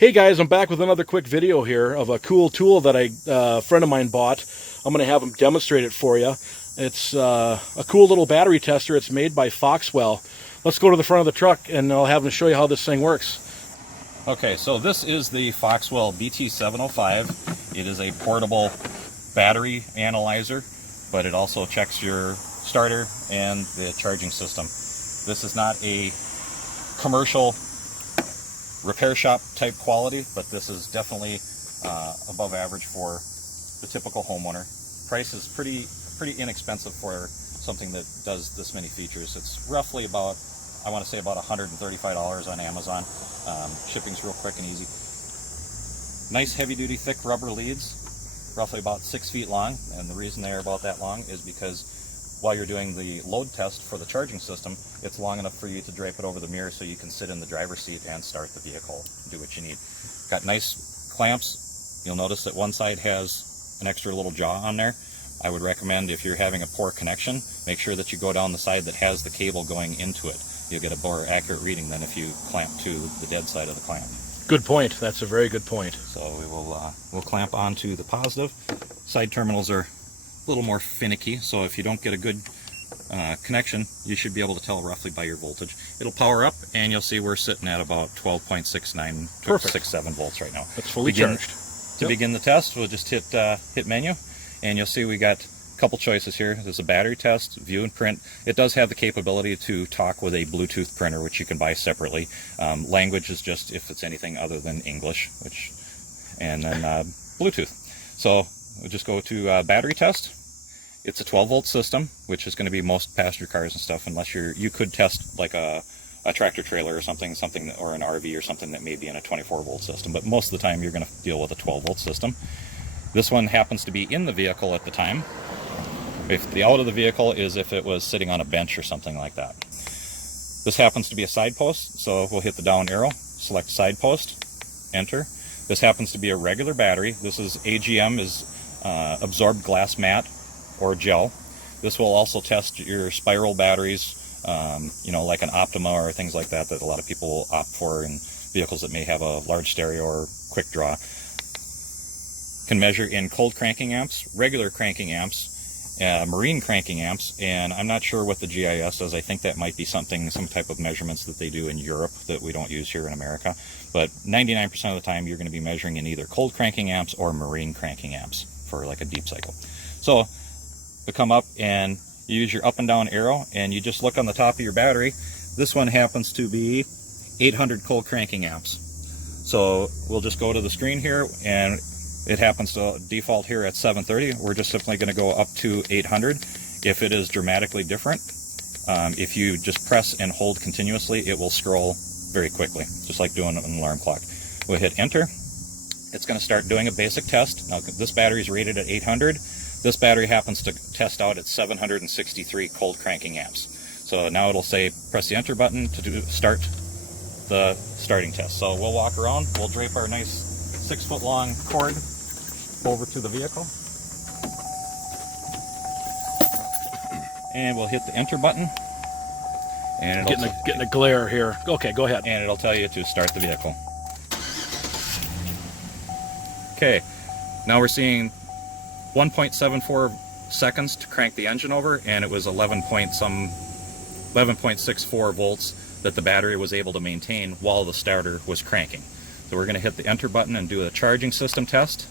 Hey guys, I'm back with another quick video here of a cool tool that a friend of mine bought. I'm going to have him demonstrate it for you. It's a cool little battery tester. It's made by Foxwell. Let's go to the front of the truck and I'll have him show you how this thing works. Okay, so this is the Foxwell BT-705. It is a portable battery analyzer, but it also checks your starter and the charging system. This is not a commercial repair shop type quality, but this is definitely above average for the typical homeowner. Price is pretty inexpensive for something that does this many features. It's roughly about, I want to say about $135 on Amazon. Shipping's real quick and easy. Nice heavy duty thick rubber leads, roughly about 6 feet long, and the reason they're about that long is because while you're doing the load test for the charging system, it's long enough for you to drape it over the mirror so you can sit in the driver's seat and start the vehicle, do what you need. Got nice clamps. You'll notice that one side has an extra little jaw on there. I would recommend, if you're having a poor connection, make sure that you go down the side that has the cable going into it. You'll get a more accurate reading than if you clamp to the dead side of the clamp. Good point. That's a very good point. So we will we'll clamp onto the positive. Side terminals are a little more finicky, so if you don't get a good connection, you should be able to tell roughly by your voltage. It'll power up, and you'll see we're sitting at about 12.69, 12.67 volts right now. It's fully charged. To begin the test, we'll just hit menu, and you'll see we got a couple choices here. There's a battery test, view and print. It does have the capability to talk with a Bluetooth printer, which you can buy separately. Language is just if it's anything other than English, and then Bluetooth. So we'll just go to battery test. It's a 12 volt system, which is going to be most passenger cars and stuff, unless you could test like a tractor trailer or something, or an RV or something that may be in a 24 volt system. But most of the time you're going to deal with a 12 volt system. This one happens to be in the vehicle at the time. If the out of the vehicle is if it was sitting on a bench or something like that. This happens to be a side post, so we'll hit the down arrow, select side post, enter. This happens to be a regular battery. This is AGM, is absorbed glass mat or gel. This will also test your spiral batteries, like an Optima or things like that a lot of people will opt for in vehicles that may have a large stereo or quick draw. Can measure in cold cranking amps, regular cranking amps, marine cranking amps, and I'm not sure what the GIS is. I think that might be some type of measurements that they do in Europe that we don't use here in America. But 99% of the time you're going to be measuring in either cold cranking amps or marine cranking amps for like a deep cycle. So you come up and you use your up and down arrow and you just look on the top of your battery. This one happens to be 800 cold cranking amps. So we'll just go to the screen here, and it happens to default here at 730. We're just simply going to go up to 800. If it is dramatically different, if you just press and hold continuously, it will scroll very quickly, just like doing an alarm clock. We'll hit enter. It's going to start doing a basic test. Now this battery is rated at 800. This battery happens to test out at 763 cold cranking amps. So now it'll say press the enter button to start the starting test. So we'll walk around, we'll drape our nice 6 foot long cord over to the vehicle, and we'll hit the enter button, and it'll getting a glare here. Okay, go ahead. And it'll tell you to start the vehicle. Okay, now we're seeing 1.74 seconds to crank the engine over, and it was 11.64 volts that the battery was able to maintain while the starter was cranking. So we're going to hit the enter button and do a charging system test.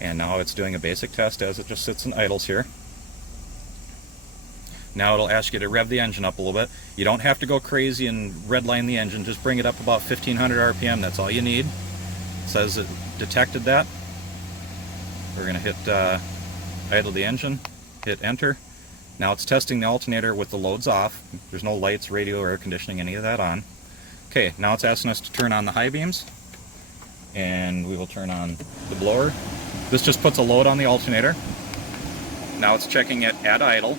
And now it's doing a basic test as it just sits and idles here. Now it'll ask you to rev the engine up a little bit. You don't have to go crazy and redline the engine. Just bring it up about 1500 RPM. That's all you need. It says it detected that. We're going to hit idle the engine, hit enter. Now it's testing the alternator with the loads off. There's no lights, radio, or air conditioning, any of that on. Okay, now it's asking us to turn on the high beams, and we will turn on the blower. This just puts a load on the alternator. Now it's checking it at idle.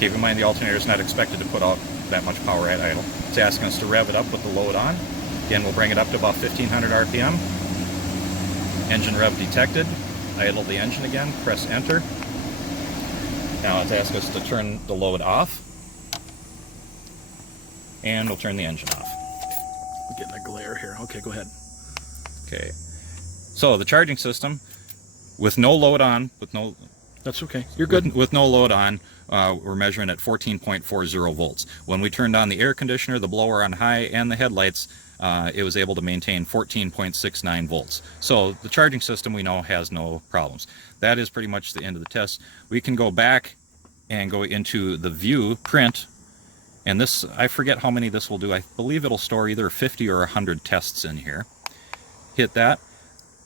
Keep in mind the alternator is not expected to put out that much power at idle. It's asking us to rev it up with the load on. Again, we'll bring it up to about 1500 RPM. Engine rev detected. Idle the engine again, press enter. Now it's asking us to turn the load off, and we'll turn the engine off. getting a glare here. Okay, go ahead. Okay. So the charging system, with no load on, That's okay. You're good. With no load on, we're measuring at 14.40 volts. When we turned on the air conditioner, the blower on high, and the headlights, it was able to maintain 14.69 volts. So the charging system we know has no problems. That is pretty much the end of the test. We can go back and go into the view print, and this, I forget how many this will do. I believe it'll store either 50 or 100 tests in here. Hit that.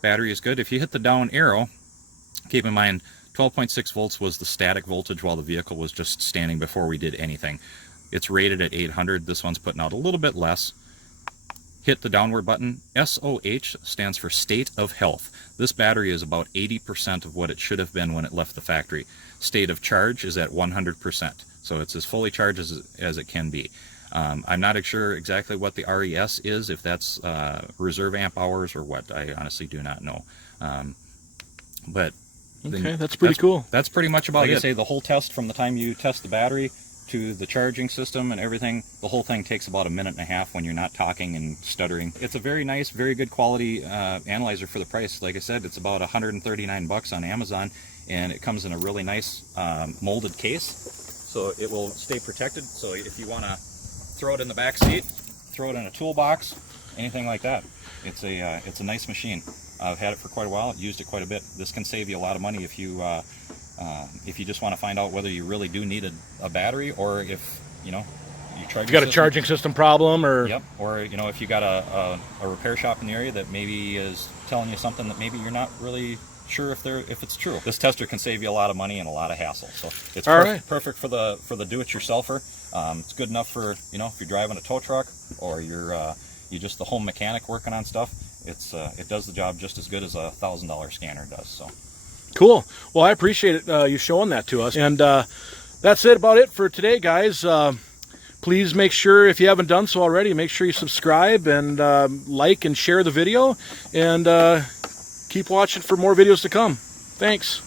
Battery is good. If you hit the down arrow, keep in mind 12.6 volts was the static voltage while the vehicle was just standing before we did anything. It's rated at 800. This one's putting out a little bit less. Hit the downward button. SOH stands for state of health. This battery is about 80% of what it should have been when it left the factory. State of charge is at 100%. So it's as fully charged as it can be. I'm not sure exactly what the RES is, if that's reserve amp hours or what. I honestly do not know. But okay, that's pretty cool. That's pretty much about it. Like I say the whole test, from the time you test the battery to the charging system and everything, the whole thing takes about 1.5 minutes when you're not talking and stuttering. It's a very nice, very good quality analyzer for the price. Like I said, it's about 139 bucks on Amazon, and it comes in a really nice molded case, so it will stay protected. So if you want to throw it in the back seat, throw it in a toolbox, anything like that, it's a nice machine. I've had it for quite a while. I've used it quite a bit. This can save you a lot of money if you just want to find out whether you really do need a battery, or if you got a charging system problem, or yep, or if you got a repair shop in the area that maybe is telling you something that maybe you're not really sure if it's true. This tester can save you a lot of money and a lot of hassle. So it's perfect for the do-it-yourselfer. It's good enough for if you're driving a tow truck, or you're just the home mechanic working on stuff. It does the job just as good as a $1,000 scanner does. So cool. Well, I appreciate it, you showing that to us. And that's about it for today, guys. Please make sure, if you haven't done so already, make sure you subscribe and like and share the video, and keep watching for more videos to come. Thanks.